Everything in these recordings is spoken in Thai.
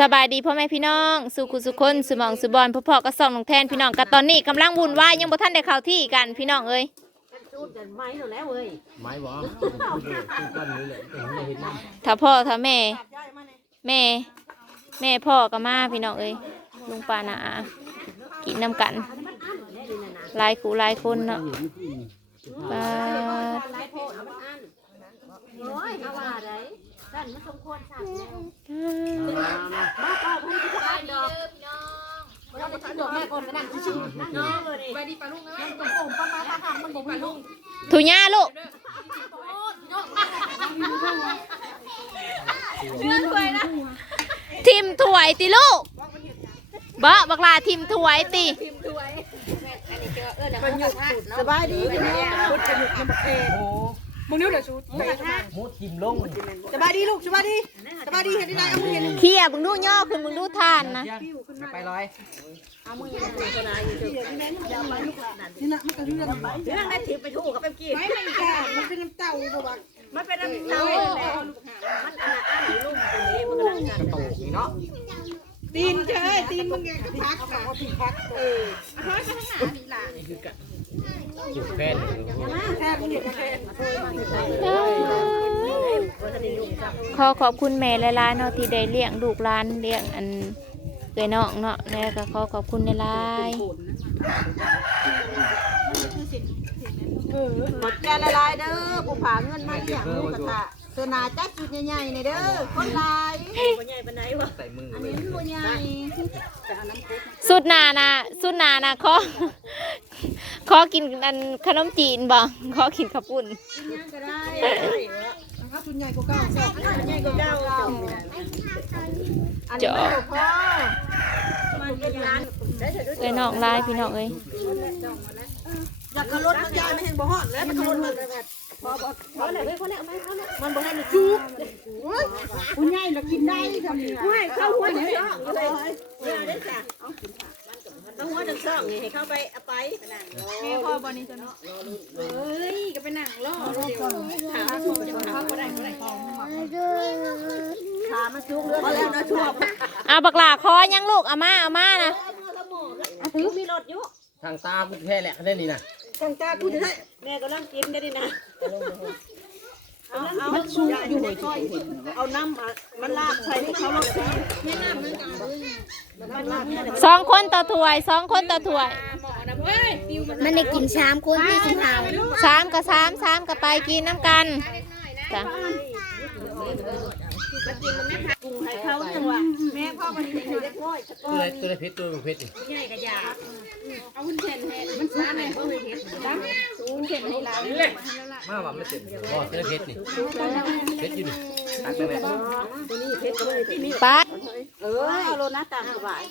สบายดีพ่อแม่พี่น้องสุขุสุคนสุหมองสุบอลพ่อพ่อก็ส่องน้องแทนพี่น้องกันตอนนี้กำลังวุ่นวายยังบ่ทันได้เข้าที่กันพี่น้องเอ้ยจูดกันไม้แล้วแล้วเว้ยไม้บ่คือก้อนนี้แหละแต่ไม่เห็นน้ำถ้าพ่อถ้าแม่ แม่ แม่พ่อก็มาพี่น้องเอ้ยลุงปานาอากินน้ำกันหลายคู่หลายคนเนาะปาดหลายโพดมันอันโอ้ยเขาว่าได ท่านมันสมควรสัตว์แล้วมาเป่าพันธุ์ที่บ้านดอกเราไปดอกแม่คนกันนั่งชิวๆนั่งเนาะเลยไปดีปลาลุงนะมันโป่งปลาปลาทหารมันบ่ปลาลุงถุยาลูกเชื่อถวยนะทิมถวยติลูกเบ่บักลาทิมถวยติสบายดีพี่น้องพุทธนอยู่กับเอง มึงนิ้วเดี๋ยวชุดมุดทิมลงสบายดีลูกสบายดีสบายดีเห็นได้เอามือเห็นเขี่ยมึงดูย่อขึ้นมึงดูทานนะไปร้อยเอามือเห็นก็ได้อยู่อย่าไปลูกหลานนี่นะมันก็เรื่องไปเรื่องได้ทิพไปถูกกับเป็นกี่ไม่เป็นค่ะมันเป็นน้ำเต้าบ่บักมันเป็นน้ำเต้าแล้วมันอันนั้นอันนี้ลูกตรงนี้มันกำลังกันโตนี่เนาะตีนเจ้ยตีนมึงแกก็พักค่ะเขาพักเออจุดแฟนแค่มึงเห็น แค่ขอขอบคุณแม่แลายๆเนาะที่ได้เลี้ยงลูกล้านเลี้ยงอันเกยน้องเนาะแล้วก็ขอขอบคุณหลายหมดแกละลายเด้อผู้ผาเงินมาเลี้ยงลูกกระตะ เสนาจัดจุดใหญ่ๆในเด้อคนลายบ่ใหญ่ปานไหนวะใส่มืออันนี้ยมันบ่ใหญ่แต่อันนั้นปุ๊บๆสุดหนานะสุดหนานะขอขอกินอันขนมจีนบ่ขอกินข้าวปุ้นย่างก็ได้ถ้าคุณใหญ่กว่าเก่าใหญ่กว่าเก่าอันนี้ไม่พอมันเป็นร้านเอะเกยน้องลายพี่น้องเอ้ยอยากขับรถมันยายไม่เห็นบ่ฮอดแล้วมันขับรถมัน อพอแล้วเฮ้ยพอแล้วเอาไหมเอาแล้วมันบ่ให้มันจุกคุณยายเรากินได้ทำนี่ไม่เข้าหัวหนึ่งช่องเลยเนี่ยได้จ้ะต้องหัวหนึ่งช่องนี่ให้เข้าไปเอาไปแม่พ่อบอนี่จนเฮ้ยก็ไปนั่งรอรอก่อนขามันจุกจะขาก็ได้ก็ได้ขามันจุกเลือดพอแล้วนะชั่วเอาบักหลาคอยังลูกเอามาเอามานะยุมีรถยุทางตาพุทแท้แหละได้นี่นะกังกาพูดได้แม่ก็ร่างกินได้ดินะเอาเอา มันชูอยู่ในก้ยเอาน้ำมันลาดใส่ให้เขาลดทีแม่น้ำมันมันลาดเนี่ยสองคนต่อถ้วยสองคนต่อถ้วย มันได้กินชามคนที่สิบห้าสามกับสามสามกับไปกินน้ำกันจ้ะปรุงให้เขาจังหวะแม่พ่อมันให้เล็กน้อยตัวอไหนนตัวเพชรตัวเพชรใหญ่กระยา เอาหุ่นเช่นให้มันช้าแม่เขาเลยเห็นหุ่นเช่นให้ร้านมาว่าไม่เต็มบ่ตัวไหนเพชรนี่เพชรอยู่นี่ตักไปไหนตัวนี้เพชรก็เลยที่นี่ปัดเออเอาโลนะตามสบาย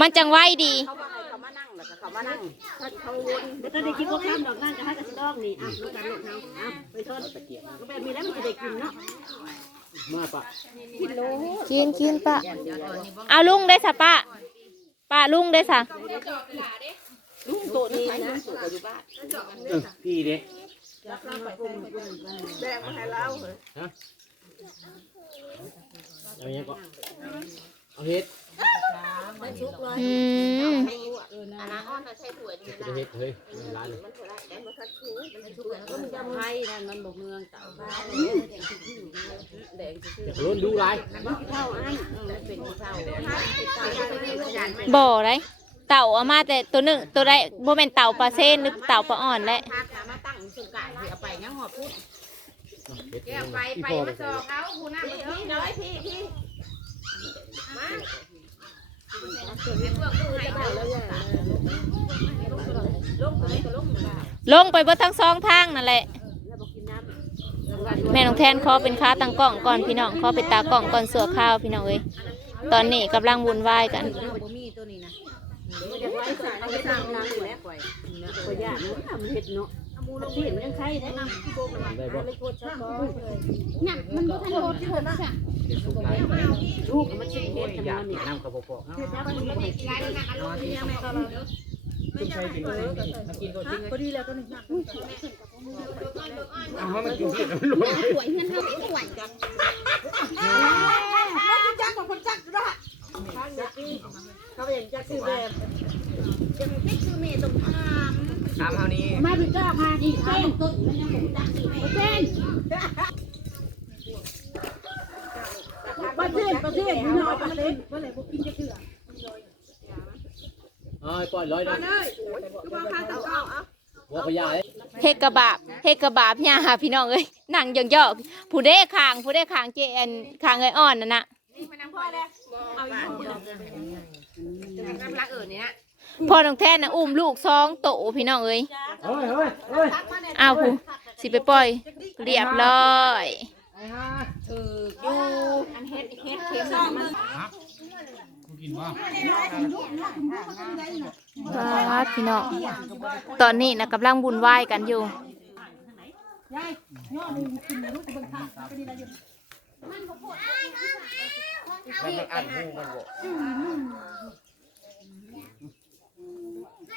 มันจังไวดีเขาว่าให้เขามานั่งแล้วก็เขามานั่งถ้าเขาวนเดี๋ยวก็ได้กินพวกข้ามดอกนั่งจะให้กับสิดอกนี่อะลูกกันลูกเขาอะไปทอดก็แบบมีแล้วมันจะได้กินเนาะมาปะกินกินปะเอาลุงได้สะปะ ปะลุงได้สะลุงโตนี่นะโตก็อยู่บ้านเออพี่เด้แบ่งมาให้เราเหรอเอาอย่างก็เอาเพชรอืมจะเพชรเฮ้ยร้านเลย ไทยนั่นมันบอกเมืองเต่าบ้านแดงจะล้นดูไรเท่าอันมันเป็นเท่าบ่ได้เต่าเอามาแต่ตัวหนึ่งตัวได้โบแมนเต่าปลาเส้นหรือเต่าปลาอ่อนแหละมาตั้งสุกาที่เอาไปยังหัวพุทธเพชรแกไปไปมาสอเขาผู้น้ำมาเถอะพี่น้อยพี่พี่มา ลงไปเบนทั้งสองทางนั่นแหละ แม่น้องแทนขอเป็นค้าตังกล้องก่อนพี่น้องขอเป็นตากล้องก่อนเสือข้าวพี่น้องเอ้ยตอนนี้กำลังวุ่นวายกัน บ่มีตัวนี้นะ กไว้สายไปสร้างน้ำอยู่แล้วก่อยก่อยยากเนาะทำเห็ดเนาะที่เห็นมันยังใช่แนะนำที่โบกมาได้บ่เลยโคตรชอบเนี่ยมันก็ทันโดดที่เพิ่นน่ะเป็นสุกไรลูกมันชิเห็ดกันอยากนี่น้ำกระบอกจุ่มใส่กินก็มากินก็ทิ้งพอดีแล้วก็นี่เอาให้มันกินที่มันล้นสวยเงินเท่าสวยจักกว่าคนจักด้วย เขาเองจะคือแบบจะไม่คือเมย์ตรงทาม ตา มานี้มาพี่จ้าพาที่เส้นต้นมันยังผมดักอีกเส้นประเทศประเทศพี่น้องประเทศว่อไรพวกกินจะเกลือเอ้ยปล่อยร้อยนะคือว่าข้าเต่าเอาเอาหัวขยายเฮ็ดกระบาบเฮ็ดกระบาบย่าพี่น้องเอ้ยนั่งยองๆผู้เด้คางผู้เด้คางเจแอนคางเอ้ยอ่อนนั่นน่ะเอาอยู่น้ำรักเอิญนี่นะ พ่อน้องแท้น่ะอุ้มลูกสองโตพี่น้องเอ้ยเฮ้ยเฮ้ยเฮ้ยอ้าวผู้สิไปปล่อย เรียบร้อยอันเฮ็ดเฮ็ดเค็มมันครับพี่น้องตอนนี้นะกำลังบุญไหวายกันอยู่มันมันอัดหูมันบอก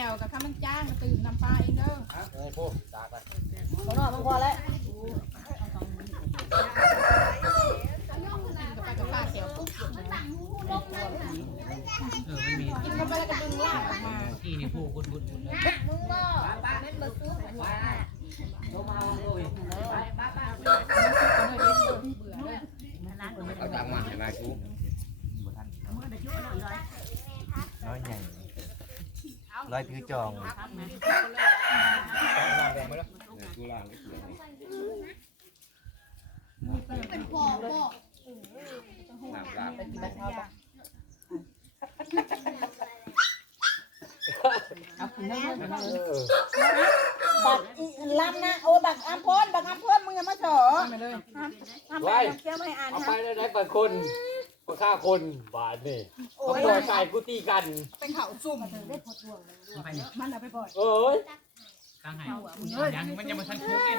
แก้วกับข้าวมันจ้างตื่นน้ำปลาเองเด้อเฮ้ยพวกตากไปข้างนอกมันพอแล้วกับปลากับปลาแก้วปุ๊บเออมันมีกินเข้าไปแล้วก็ดึงลากออกมากี่นี่ผู้กุดกุดกุดเลยเอาตังมาให้มาชูน้อยใหญ่ ร้อยถือจองแดงไปแล้วกูล่างไม่เกี่ยวเป็นพ่อพ่อบบักลำนะโอ้บักอัมพนบักอัมพนมึงอย่ามาเฉาะไปเลยทำไปเชื่อไม่อ่านเอานะไปได้ได้ปันคนมาฆ่าคนบาทนี่ เขาปล่อยสายกูตีกัน เป็นเขาซุ่มมันเอาไปปล่อยเอ้ยตั้งให้ยังมันยังมาทันทุกเนี่ย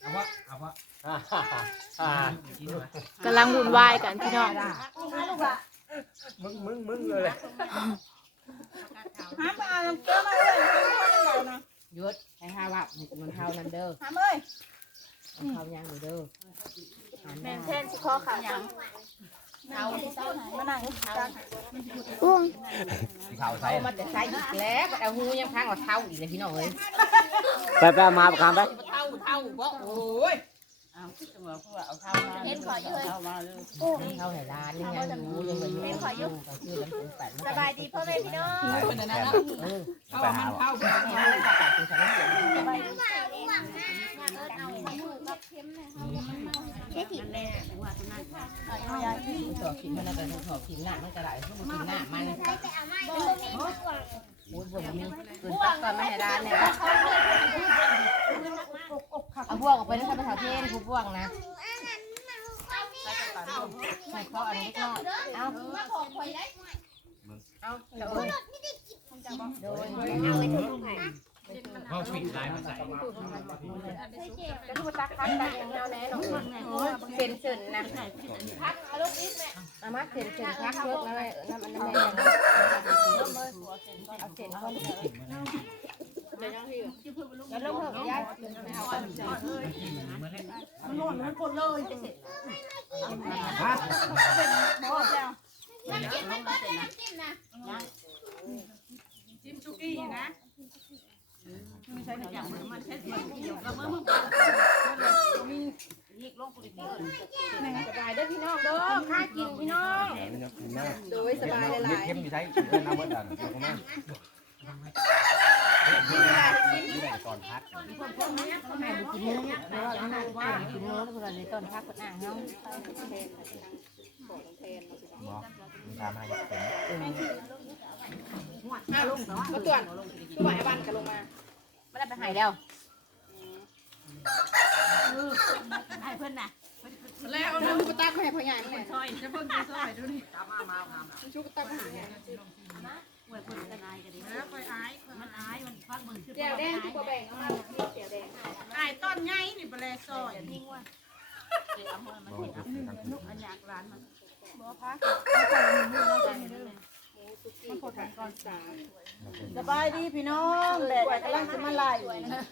เอาวะเอาวะอ่าฮ่าฮ่าอ่ากำลังบุญไหวายกันพี่น้องลูกอะมึงมึงมึงเลยห้ามไปอ่านเชื่อไม่เลยห้ามพ่อเล่นเรานะยุดให้ห้าว่ามันเท่านั้นเด้อห้ามเอ้ยเท่ายังอยู่เด้อหันหน้าเช่นสิคอขายังเอามานั่งจังสีขาวใส่เอามาแต่ใช้อีกแล้วเอาหูยังพังว่าเท่าอีกเลยพี่น้องเอ้ยไปไปมาประคำไปเท่าเท่าบ่โอ้ยเอาเอาเท่ามาเห็นขออยู่เลยเท่าไหนล้านยังยังอยู่ยังอยู่ยังอยู่ก็ชื่อลำพูนแปดสบายดีพ่อแม่พี่น้องคนนั้นนะเออเขาว่ามันเข้าไปเท่ากับตัดเป็นสารเสียงเช็ดถิ่นแม่ต่อขินมันแล้วก็ต่อขินหน้ามันก็ได้เพราะมันกินหน้ามันโอ้ยบ่มีเกินตักก่อนไม่ให้ร้านเนี่ยเอาพวกออกไปนะครับไปหาเทนผู้พวกนะให้เขาอันนี้ก็เอาเอาโดยโดยเขาปิ ดลายมาใส่จะพูดตักพักตักอย่างเงาแน่นอนเซนเซนนะพักเอาลูกอีกแม่อามาเซนเซนพักเลิกอะไรน้ำมันน้ำแม่เอาเซนเขาเลยแล้วลูกเพิ่มย้ายมันหล่นมันกดเลยจิ้มชุกี้นะ สบายเด้อพี่น้องเด้อข้ากินพี่น้อง โดยสบายเลยล่ะเข้มอยู่ใช้เพื่อนน้ำวัดดันขอบคุณมากนี่ได้ก่อนพักห้ดูกินเนื้อแล้วก็นั่งว่ากินเนื้อแล้วก็ในต้นพักก็นั่งเนาะบอกมึงทำให้เป็นมาลงมาตรวจตัวไหวบ้านกันลงมา ไม่ได้ไปหายแล้วให้เพื่อนน่ะแล้วเอาน้ำกระตักให้พ่อใหญ่เนี่ยซอยจะเพิ่งจะซอยดูนี่ชุกกระตักให้แล้วคอยอายมันอายมันพักมึงเดี๋ยวแดงที่บ่แบ่งเอามาเดี๋ยวแดงอายต้นไงนี่ปลาซอย สบายดีพี่น้องแดดกำลังจะมาไล่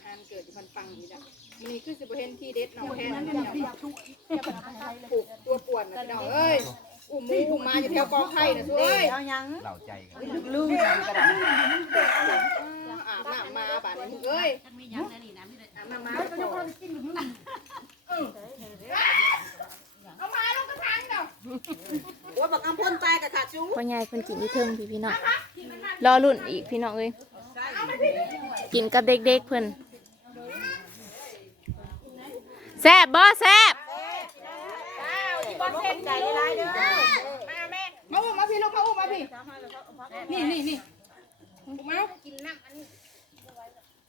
ทานเกิดมันปังอยู่แล้วนี่คือสิบเห็นที่เด็ดน้องแค่นั้นปลูกตัวป่วนนะพี่น้องเอ้ยอุ้มมูอุ้มมาอยู่แถวกองไผ่นะช่วยเอายังเหล่าใจลืมกันก็ได้อาบน้ำมาป่านนี้มึงเอ้ยอาบน้ำมาเอามาลงกระถางเด้อว่ พ่อใหญ่เพิ่นกินที่เทิงพี่พี่น้องรอรุ่นอีกพี่น้องเอ้ยกินกับเด็กๆเพิ่นแซ่บบ่แซ่บใจร้ายเด้อมาอุ้มมาพี่ลูกมาอุ้มมาพี่นี่นี่นี่อุ้มมากินน้ำอันนี้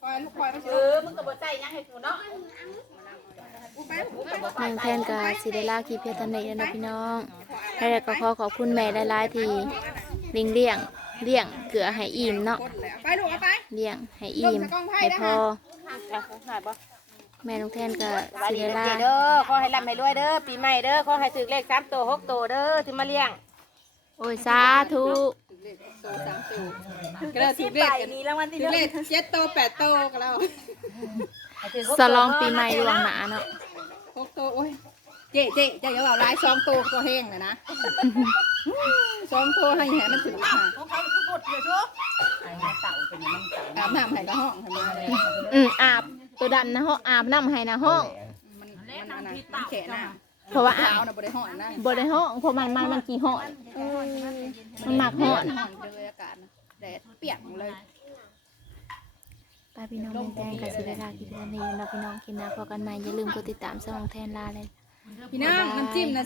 คอยลูกคอยมาสิเออมึงก็บ่ใจยังให้กูเนาะอุ้มไปอุ้มไปนางแทนกับสิได้ลาคลิปเพียงเท่านี้แล้วนะพี่น้อง แล้วก็ขอขอบคุณแม่หลายๆที่เลี้ยงเลี้ยงเลี้ยงเกลือให้อิ่มเนาะคนแล้วไปลูกเอาไปเลี้ยงให้อิ่มให้พอแม่น้องแทนก็สิได้ลาเด้อขอให้ร่ำให้รวยเด้อปีใหม่เด้อขอให้ถึกเลขสามตัวหกตัวเด้อที่มาเลี้ยงโอ้ยสาธุก็ได้ถึกเลขนี้รางวัลที่ถึหกเลนึ่ขเจ็ดตัวแปดตัวก็แล้วสลองปีใหม่ล่วงหน้าเนาะหกตัวโอ้ย เจ๊เจ๊เจ๊อย่าเอาหลายสองตัวก็แห้งเลยนะสองตัวให้แหมันถึงค่ะของเขาคือกดเลยทุกอาบน้ำให้กระห้องให้มาเลยอืมอาบตัวดำนะห้องอาบน้ำให้นะห้อง มันมันอันนั้นมันแข็งน้เพราะว่าำอาขาวบนะบริห้อนนะบได้ห้องเพราะมันมันมันกี่ห้องมันหมักห้องห้อนเลยอากาศนะแดดเปียกหมดเลย ป้าพี่น้องแม่แตงกับสิได้ลาคลิปเพียงเท่านี้แล้วนะพี่น้องคลิปหน้าพอกันใหม่อย่าลืมกดติดตามช่องแทนลาเลย พี่น้องน้ำจิ้มนะ